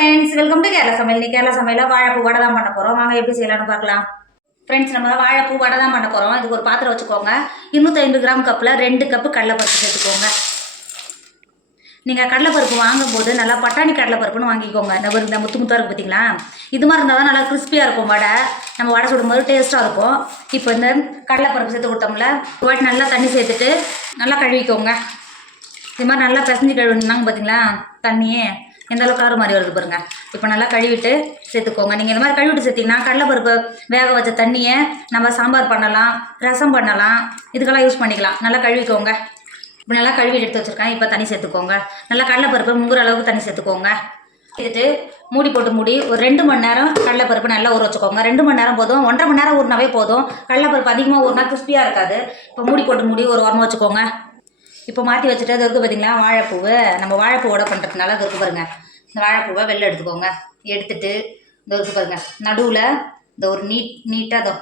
Friends welcome to Kerala சமையல் நீ கேரளா சமையலில் வாழைப்பூ வடை தான் பண்ண போகிறோம் வாங்க எப்படி செய்யலாம்னு பார்க்கலாம். ஃப்ரெண்ட்ஸ் நம்ம வாழைப்பூ வடை தான் பண்ண போகிறோம் இதுக்கு ஒரு பாத்திரம் வச்சுக்கோங்க. இருநூத்தி ஐம்பது கிராம் கப்பில் ரெண்டு கப்பு கடலைப்பருப்பு சேர்த்துக்கோங்க. நீங்கள் கடலைப்பருப்பு வாங்கும்போது நல்லா பட்டாணி கடலைப்பருப்புன்னு வாங்கிக்கோங்க. இந்த ஒரு இந்த முத்து முத்தாக இருக்குது பார்த்தீங்களா இது மாதிரி இருந்தால் தான் நல்லா கிறிஸ்பியாக இருக்கும் வடை. நம்ம வடை சுடும்போது டேஸ்ட்டாக இருக்கும். இப்போ இந்த கடலைப்பருப்பு சேர்த்து கொடுத்தோம்ல ஒரு வாட்டி நல்லா தண்ணி சேர்த்துட்டு நல்லா கழுவிக்கோங்க. இது மாதிரி நல்லா பிசைஞ்சு கழுவினாங்க பார்த்தீங்களா தண்ணியே. எந்த அளவுக்கு காரம் மாதிரி வருது பாருங்க. இப்போ நல்லா கழுவிட்டு சேர்த்துக்கோங்க. நீங்கள் இந்த மாதிரி கழுவிட்டு சேர்த்திங்கன்னா கடலைப்பருப்பு வேக வச்ச தண்ணியை நம்ம சாம்பார் பண்ணலாம் ரசம் பண்ணலாம் இதுக்கெல்லாம் யூஸ் பண்ணிக்கலாம். நல்லா கழுவிக்கோங்க. இப்போ நல்லா கழுவி எடுத்து வச்சுருக்கேன். இப்போ தண்ணி சேர்த்துக்கோங்க. நல்லா கடலைப்பருப்பு முங்குற அளவுக்கு தண்ணி சேர்த்துக்கோங்க. எடுத்துட்டு மூடி போட்டு மூடி ஒரு ரெண்டு மணி நேரம் கடலைப்பருப்பு நல்லா ஊற வச்சுக்கோங்க. ரெண்டு மணி நேரம் போதும். ஒன்றரை மணி நேரம் ஊறினாவே போதும். கடலைப்பருப்பு அதிகமாக ஊறினா கிறிஸ்பியாக இருக்காது. இப்போ மூடி போட்டு மூடி ஒரு உரமாக வச்சுக்கோங்க. இப்போ மாற்றி வச்சுட்டு அது இருக்குது பார்த்தீங்களா வாழைப்பூவு. நம்ம வாழைப்பூ ஓட பண்ணுறதுனால அது இருக்கு பாருங்கள் இந்த வாழைப்பூவை வெளில எடுத்துக்கோங்க. எடுத்துட்டு இந்த ஒரு பாருங்க. நடுவில் இந்த ஒரு நீட் நீட்டாக இதோ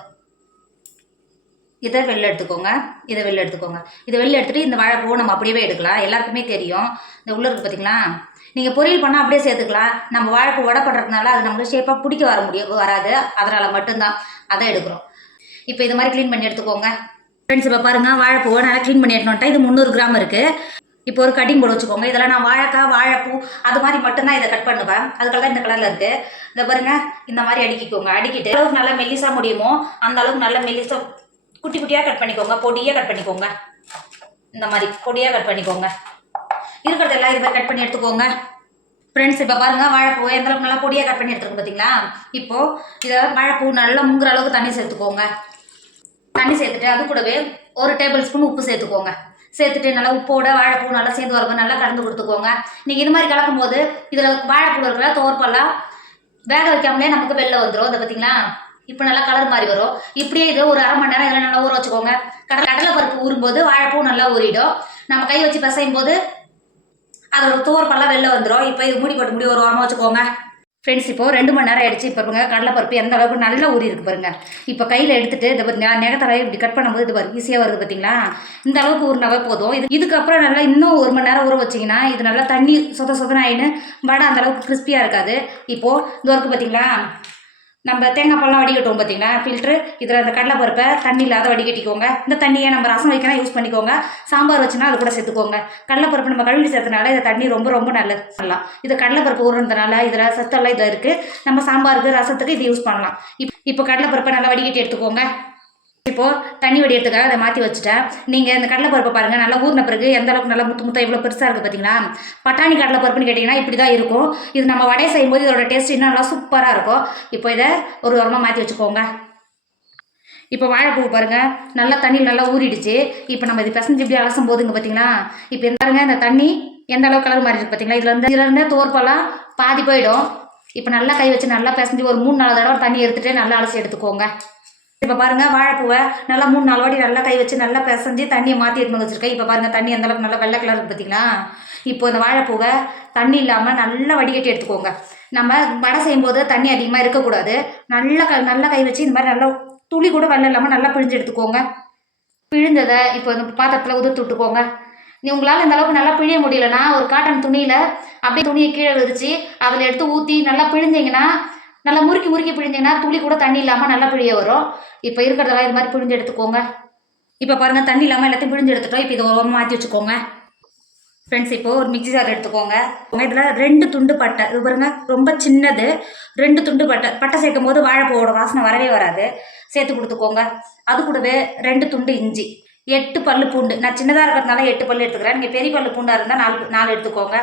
இதை வெளில எடுத்துக்கோங்க. இதை வெளில எடுத்துக்கோங்க. இதை வெளில எடுத்துட்டு இந்த வாழைப்பூவை நம்ம அப்படியே எடுக்கலாம். எல்லாருக்குமே தெரியும். இந்த உள்ள இருக்கு பார்த்தீங்களா நீங்கள் பொரியல் பண்ணால் அப்படியே சேர்த்துக்கலாம். நம்ம வாழைப்பூ வடை பண்ணுறதுனால அது நம்மளுக்கு ஷேப்பாக பிடிக்க வர முடியும் வராது. அதனால் மட்டும்தான் அதை எடுக்கிறோம். இப்போ இது மாதிரி க்ளீன் பண்ணி எடுத்துக்கோங்க. ஃப்ரெண்ட்ஸ் இப்போ பாருங்கள் வாழைப்பூவை நல்லா க்ளீன் பண்ணி எடுக்கணுன்ட்டா இது முந்நூறு கிராம் இருக்குது இப்போ ஒரு கட்டிங் போர்டு வச்சுக்கோங்க. இதெல்லாம் நான் வாழைக்காய் வாழைப்பூ அது மாதிரி மட்டும்தான் இதை கட் பண்ணுவேன். அதுக்காக தான் இந்த கலரில் இருக்குது இதை பாருங்க இந்த மாதிரி அடுக்கிக்கோங்க. அடுக்கிட்டு அளவுக்கு நல்லா மெல்லிசா முடியுமோ அந்த அளவுக்கு நல்லா மெல்லிசா குட்டி குட்டியாக கட் பண்ணிக்கோங்க. பொடியாக கட் பண்ணிக்கோங்க. இந்த மாதிரி பொடியாக கட் பண்ணிக்கோங்க. இருக்கிறது எல்லாம் இது மாதிரி கட் பண்ணி எடுத்துக்கோங்க. ஃப்ரெண்ட்ஸ் இப்போ பாருங்க வாழைப்பூ எந்த அளவுக்கு நல்லா பொடியாக கட் பண்ணி எடுத்துருக்கு பார்த்தீங்களா இப்போது இதை வாழைப்பூ நல்லா முங்குற அளவுக்கு தண்ணி சேர்த்துக்கோங்க. தண்ணி சேர்த்துட்டு அது கூடவே ஒரு டேபிள் ஸ்பூன் உப்பு சேர்த்துக்கோங்க. சேர்த்துட்டு நல்லா உப்போட வாழைப்பூ நல்லா சேர்ந்து வரப்போ நல்லா கலந்து கொடுத்துக்கோங்க. நீங்கள் இது மாதிரி கலக்கும் போது இதில் வாழைப்பூ இருக்கிற தோற்பெல்லாம் வேக வைக்காமலே நமக்கு வெளில வந்துடும் அதை பார்த்தீங்களா இப்போ நல்லா கலர் மாதிரி வரும். இப்படியே இது ஒரு அரை மணி நேரம் இதெல்லாம் நல்லா ஊற வச்சுக்கோங்க. கடலை கடலை பருப்பு ஊறும்போது வாழைப்பூ நல்லா ஊறிடும். நம்ம கை வச்சு பிசையும் போது அதோட தோற்பெல்லாம் வெளில வந்துடும் இப்போ இது மூடி போட்டு முடி ஒரு வாரமாக வச்சுக்கோங்க. ஃப்ரெண்ட்ஸ் இப்போது ரெண்டு மணி நேரம் ஆயிடுச்சு. இப்போ பாருங்க கடலைப்பருப்பு எந்த அளவுக்கு நல்லா ஊறி இருக்கு பாருங்க. இப்போ கையில் எடுத்துட்டு இது பாருங்க நெகத்தரை இப்படி கட் பண்ணும்போது இது பாரு ஈஸியாக வருது பார்த்தீங்களா இந்த அளவுக்கு ஊறினாவே போதும். இது இதுக்கப்புறம் நல்லா இன்னும் ஒரு மணி நேரம் ஊற வச்சிங்கன்னா இது நல்லா தண்ணி சொத சொதன ஆயின்னு வடை அந்த அளவுக்கு கிறிஸ்பியாக இருக்காது. இப்போது இந்த ஒர்க்கு பார்த்தீங்களா நம்ம தேங்காய் பழம் வடிகட்டுவோம் பார்த்தீங்கன்னா ஃபில்ட்ரு இதில் அந்த கடலைப்பருப்பை தண்ணி இல்லாத வடிகட்டிக்கோங்க. இந்த தண்ணியை நம்ம ரசம் வைக்கலாம் யூஸ் பண்ணிக்கோங்க. சாம்பார் வச்சுனா அது கூட சேர்த்துக்கோங்க. கடலைப்பருப்பு நம்ம கழுவி சேர்த்தனால இந்த தண்ணி ரொம்ப ரொம்ப நல்லது பண்ணலாம். இது கடலைப்பருப்பு ஊறுனதுனால இதில் சத்தெல்லாம் இதில் இருக்குது நம்ம சாம்பாருக்கு ரசத்துக்கு இது யூஸ் பண்ணலாம். இப் இப்போ கடலைப்பருப்பை நல்லா வடிகட்டி எடுத்துக்கோங்க. இப்போது தண்ணி வடிகிறதுக்காக அதை மாற்றி வச்சுட்டேன். நீங்கள் இந்த கடலைப்பருப்பை பாருங்கள் நல்லா ஊறின பிறகு எந்த அளவுக்கு நல்லா முத்து முத்தா இவ்வளோ பெருசாக இருக்குது பார்த்தீங்களா பட்டாணி கடலைப்பருப்புன்னு கேட்டிங்கன்னா இப்படி தான் இருக்கும். இது நம்ம வடையை செய்யும்போது இதோட டேஸ்ட் இன்னும் நல்லா சூப்பராக இருக்கும். இப்போ இதை ஒரு உரமாக மாற்றி வச்சுக்கோங்க. இப்போ வாழைப்பூ பாருங்கள் நல்லா தண்ணியில் நல்லா ஊறிடுச்சு. இப்போ நம்ம இது பிசைஞ்சு இப்படி அலசும் போதுங்க பார்த்தீங்களா இப்போ இந்த பாருங்க இந்த தண்ணி எந்த அளவுக்கு கலர் மாறி இருக்கு பார்த்தீங்களா இதில் இருந்து இதில் தோற்பெல்லாம் பாதி போயிடும். இப்போ நல்லா கை வச்சு நல்லா பிசைஞ்சு ஒரு மூணு நாலு தடவை தண்ணி எடுத்துகிட்டே நல்லா அலசி எடுத்துக்கோங்க. இப்போ பாருங்க வாழைப்பூவை நல்லா மூணு நாலு வாட்டி நல்லா கை வச்சு நல்லா பிசைஞ்சு தண்ணியை மாற்றி எடுத்து வச்சுருக்கேன். இப்போ பாருங்க தண்ணி அந்தளவுக்கு நல்லா வெள்ளை கலர் பார்த்தீங்களா இப்போ இந்த வாழைப்பூவை தண்ணி இல்லாமல் நல்லா வடிகட்டி எடுத்துக்கோங்க. நம்ம வடை செய்யும்போது தண்ணி அதிகமாக இருக்கக்கூடாது. நல்லா க நல்லா கை வச்சு இந்த மாதிரி நல்லா துளி கூட வெள்ளம் இல்லாமல் நல்லா பிழிஞ்சு எடுத்துக்கோங்க. பிழிஞ்சதை இப்போ இந்த பாத்திரத்தில் உதிர்த்து விட்டுக்கோங்க. நீ உங்களால் இந்த அளவுக்கு நல்லா பிழிய முடியலன்னா ஒரு காட்டன் துணியில் அப்படியே துணியை கீழே விரிச்சு அதில் எடுத்து ஊற்றி நல்லா பிழிஞ்சிங்கன்னா நல்லா முறுக்கி முறுக்கி பிழிஞ்சிங்கன்னா துளி கூட தண்ணி இல்லாமல் நல்லா பிழிய வரும். இப்போ இருக்கிறதெல்லாம் இது மாதிரி பிழிஞ்சு எடுத்துக்கோங்க. இப்போ பாருங்கள் தண்ணி இல்லாமல் எல்லாத்தையும் பிழிஞ்சு எடுத்துட்டோம். இப்போ இதை ஒரு மாற்றி வச்சுக்கோங்க. ஃப்ரெண்ட்ஸ் இப்போ ஒரு மிக்ஸி ஜார் எடுத்துக்கோங்க. இதில் ரெண்டு துண்டு பட்டை. இது பாருங்க ரொம்ப சின்னது. ரெண்டு துண்டு பட்டை. பட்டை சேர்க்கும் போது வாழைப்பூவோட வாசனை வரவே வராது. சேர்த்து கொடுத்துக்கோங்க. அது கூடவே ரெண்டு துண்டு இஞ்சி. எட்டு பல்லு பூண்டு. நான் சின்னதாக இருக்கிறதுனால எட்டு பல்லு எடுத்துக்கிறேன். நீங்கள் பெரிய பல்லு பூண்டாக இருந்தால் நாலு நாலு எடுத்துக்கோங்க.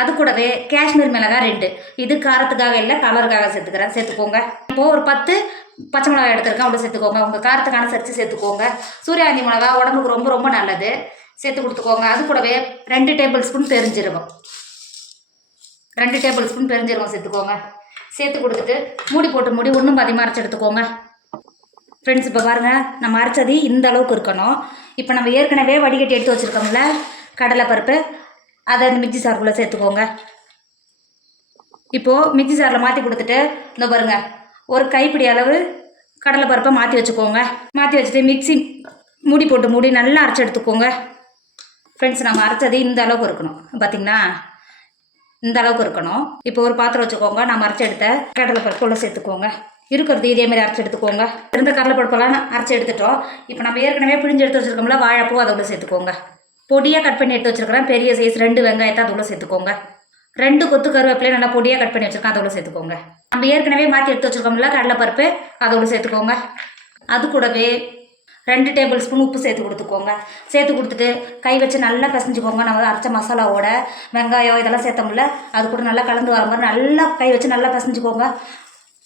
அது கூடவே காஷ்மீர் மிளகாய் ரெண்டு. இது காரத்துக்காக இல்லை கலருக்காக சேர்த்துக்கிறேன். சேர்த்துக்கோங்க. இப்போது ஒரு பத்து பச்சை மிளகாய் எடுத்துருக்கேன். அவ்வளோ சேர்த்துக்கோங்க. உங்கள் காரத்துக்கு அனுசரித்து சேர்த்துக்கோங்க. சூரியகாந்தி மிளகாய் உடம்புக்கு ரொம்ப ரொம்ப நல்லது. சேர்த்து கொடுத்துக்கோங்க. அது கூடவே ரெண்டு டேபிள் ஸ்பூன் பெருஞ்சீரகம். ரெண்டு டேபிள் ஸ்பூன் பெருஞ்சீரகம் சேர்த்துக்கோங்க. சேர்த்து கொடுத்துட்டு மூடி போட்டு மூடி ஒன்றும் பாதியமாக எடுத்துக்கோங்க. ஃப்ரெண்ட்ஸ் இப்போ பாருங்கள் நம்ம அரைச்சது இந்த அளவுக்கு இருக்கணும். இப்போ நம்ம ஏற்கனவே வடிகட்டி எடுத்து வச்சுருக்கோம்ல கடலைப்பருப்பு அதை அந்த மிக்ஸி சாருக்குள்ளே சேர்த்துக்கோங்க. இப்போது மிக்ஸி சாரில் மாற்றி கொடுத்துட்டு இந்த பாருங்க ஒரு கைப்பிடி அளவு கடலைப்பருப்பை மாற்றி வச்சுக்கோங்க. மாற்றி வச்சுட்டு மிக்ஸி மூடி போட்டு மூடி நல்லா அரைச்சி எடுத்துக்கோங்க. ஃப்ரெண்ட்ஸ் நம்ம அரைச்சது இந்த அளவுக்கு இருக்கணும். பார்த்தீங்களா இந்த அளவுக்கு இருக்கணும். இப்போ ஒரு பாத்திரம் வச்சுக்கோங்க நான் அரைச்சி எடுத்த கடலைப்பருப்பு உள்ள சேர்த்துக்கோங்க. இருக்கிறது. இதே மாதிரி அரைச்சி எடுத்துக்கோங்க. இருந்த கடலைப்பருப்பெல்லாம் அரைச்சி எடுத்துட்டோம். இப்போ நம்ம ஏற்கனவே பிழிஞ்சு எடுத்து வச்சிருக்கோம்ல வாழைப்பூ அதோட சேர்த்துக்கோங்க. பொடியாக கட் பண்ணி எடுத்து வச்சிருக்கிறேன். பெரிய சைஸ் ரெண்டு வெங்காயத்தை அதோட சேர்த்துக்கோங்க. ரெண்டு கொத்து கருவேப்பிலையும் நல்லா பொடியாக கட் பண்ணி வச்சிருக்கேன் அதோட சேர்த்துக்கோங்க. நம்ம ஏற்கனவே மாற்றி எடுத்து வச்சிருக்கோம்ல கடலைப்பருப்பு அதோட சேர்த்துக்கோங்க. அது கூடவே ரெண்டு டேபிள் ஸ்பூன் உப்பு சேர்த்து கொடுத்துக்கோங்க. சேர்த்து கொடுத்துட்டு கை வச்சு நல்லா பிசைஞ்சுக்கோங்க. நம்ம அரைச்ச மசாலாவோட வெங்காயம் இதெல்லாம் சேர்த்தோம்ல அது கூட நல்லா கலந்து வர மாதிரி நல்லா கை வச்சு நல்லா பிசைஞ்சுக்கோங்க.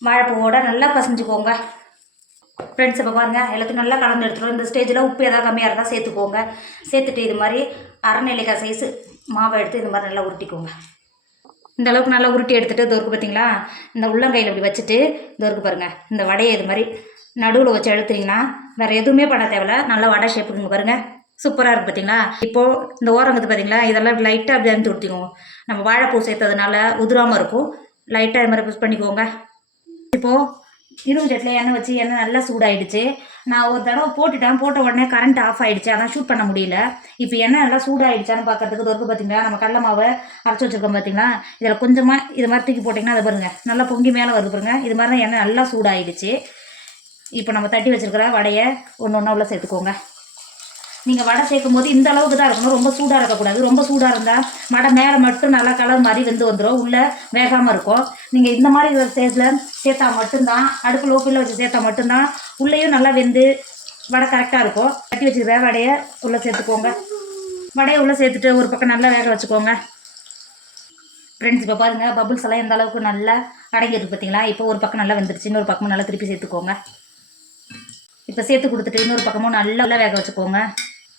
வாழைப்பூவோட நல்லா பசஞ்சுக்கோங்க. ஃப்ரெண்ட்ஸ் இப்போ பாருங்கள் எல்லாத்தையும் நல்லா கலந்து எடுத்துருவோம் இந்த ஸ்டேஜில் உப்பு ஏதாவது கம்மியாக இருந்தால் சேர்த்துக்கோங்க. சேர்த்துட்டு இது மாதிரி அரை சைஸு மாவை எடுத்து இது மாதிரி நல்லா உருட்டிக்கோங்க. இந்த அளவுக்கு நல்லா உருட்டி எடுத்துகிட்டு இது பார்த்தீங்களா இந்த உள்ளங்கையில் இப்படி வச்சுட்டு இது பாருங்கள் இந்த வடையை இது மாதிரி நடுவில் வச்சு அழுத்துறீங்கன்னா வேறு எதுவுமே பண்ண தேவையில்ல. நல்லா வடை ஷேப்புக்குங்க பாருங்கள் சூப்பராக இருக்குது பார்த்தீங்களா இப்போது இந்த ஓரங்கிறது பார்த்தீங்களா இதெல்லாம் லைட்டாக அப்படி அனுப்பிச்சு கொடுத்திக்கோங்க நம்ம வாழைப்பூ சேர்த்ததுனால உதிராமல் இருக்கும். லைட்டாக இது மாதிரி புஷ் பண்ணிக்கோங்க. இப்போது இரும்பு சட்டில் எண்ணெய் வச்சு எண்ணெய் நல்லா சூடாயிடுச்சு. நான் ஒரு தடவை போட்டுட்டேன். போட்ட உடனே கரண்ட் ஆஃப் ஆகிடுச்சு அதான் ஷூட் பண்ண முடியல. இப்போ எண்ணெய் நல்லா சூடாயிடுச்சான்னு பார்க்குறதுக்கு தொருக்கு பார்த்தீங்களா நம்ம கடல மாவை அரைச்சி வச்சுருக்கோம் பார்த்தீங்களா இதில் கொஞ்சமாக இது மாதிரி தூக்கி போட்டிங்கன்னா அதை பாருங்கள் நல்லா பொங்கி மேலே வருது பாருங்கள் இது மாதிரி தான் எண்ணெய் நல்லா சூடாயிடுச்சு. இப்போ நம்ம தட்டி வச்சுருக்கிற வடையை ஒன்று ஒன்றா உள்ள சேர்த்துக்கோங்க. நீங்கள் வடை சேர்க்கும் போது இந்த அளவுக்கு தான் இருக்கணும். ரொம்ப சூடாக இருக்கக்கூடாது. ரொம்ப சூடாக இருந்தால் வடை மேலே மட்டும் நல்லா கலர் மாதிரி வெந்து வந்துடும் உள்ளே வேகாமல் இருக்கும். நீங்கள் இந்த மாதிரி ஸ்டேஜில் சேர்த்தா மட்டும்தான் அடுப்பு லோக்கில் வச்சு சேர்த்தா மட்டும்தான் உள்ளேயும் நல்லா வெந்து வடை கரெக்டாக இருக்கும். கட்டி வச்சுக்கிற வடையை உள்ளே சேர்த்துக்கோங்க. வடையை உள்ளே சேர்த்துட்டு ஒரு பக்கம் நல்லா வேக வச்சுக்கோங்க. ஃப்ரெண்ட்ஸ் இப்போ பாருங்கள் பபுள்ஸ் எல்லாம் எந்த அளவுக்கு நல்லா அடங்கியிருக்கு பார்த்தீங்களா இப்போ ஒரு பக்கம் நல்லா வந்துடுச்சு இன்னொரு பக்கமும் நல்லா திருப்பி சேர்த்துக்கோங்க. இப்போ சேர்த்து கொடுத்துட்டு இன்னொரு பக்கமும் நல்லா வேக வச்சுக்கோங்க.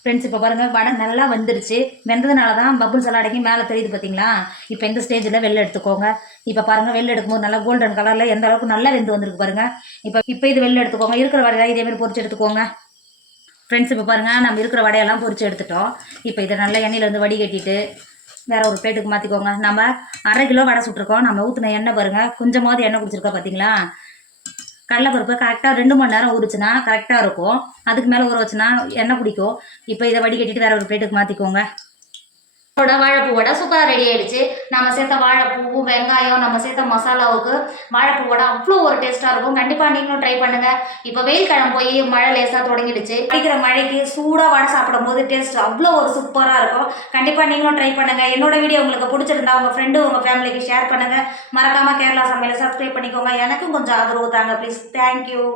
ஃப்ரெண்ட்ஸ் இப்போ பாருங்கள் வடை நல்லா வந்துடுச்சு வெந்ததுனால தான் பபுள்ஸ் எல்லாம் அடங்கி மேலே தெரியுது பார்த்தீங்களா இப்போ எந்த ஸ்டேஜில் வெளில எடுத்துக்கோங்க. இப்போ பாருங்கள் வெளில எடுக்கும்போது நல்லா கோல்டன் கலரில் எந்த அளவுக்கு நல்லா வெந்து வந்திருக்கு பாருங்கள் இப்போ இப்போ இது வெளில எடுத்துக்கோங்க. இருக்கிற வடையெல்லாம் இதேமாதிரி பொறிச்சு எடுத்துக்கோங்க. ஃப்ரெண்ட்ஸ் இப்போ பாருங்கள் நம்ம இருக்கிற வடையெல்லாம் பொறிச்சு எடுத்துட்டோம். இப்போ இதை நல்லா எண்ணெயில் வந்து வடிகட்டிட்டு வேறு ஒரு பிளேட்டுக்கு மாற்றிக்கோங்க நம்ம அரை கிலோ வடை சுட்டிருக்கோம். நம்ம ஊற்றின எண்ணெய் பாருங்கள் கொஞ்சமாவது எண்ணெய் குடிச்சிருக்கோம் பார்த்தீங்களா கடலைப்பருப்பு கரெக்டாக ரெண்டு மணி நேரம் ஊறுச்சுன்னா கரெக்டாக இருக்கும். அதுக்கு மேலே ஊற வச்சுன்னா எண்ணெய் பிடிக்கும் இப்போ இதை வடிகட்டிட்டு வேற ஒரு பிளேட்டுக்கு மாற்றிக்கோங்க இதோட வாழைப்பூ வடை சூப்பராக ரெடி ஆயிடுச்சு. நம்ம சேர்த்த வாழைப்பூ வெங்காயம் நம்ம சேர்த்த மசாலாவுக்கு வாழைப்பூ வடை அவ்வளோ ஒரு டேஸ்ட்டாக இருக்கும். கண்டிப்பாக நீங்களும் ட்ரை பண்ணுங்க. இப்போ வெயில் கிழமை போய் மழை லேசாக தொடங்கிடுச்சு. அடிக்கிற மழைக்கு சூடாக வடை சாப்பிடும் போது டேஸ்ட் அவ்வளோ ஒரு சூப்பராக இருக்கும். கண்டிப்பாக நீங்களும் ட்ரை பண்ணுங்க. என்னோட வீடியோ உங்களுக்கு பிடிச்சிருந்தா உங்கள் ஃப்ரெண்டு உங்கள் ஃபேமிலிக்கு ஷேர் பண்ணுங்க. மறக்காம கேரளா சமையலை சப்ஸ்கிரைப் பண்ணிக்கோங்க. எனக்கும் கொஞ்சம் ஆதரவு தாங்க. Please thank you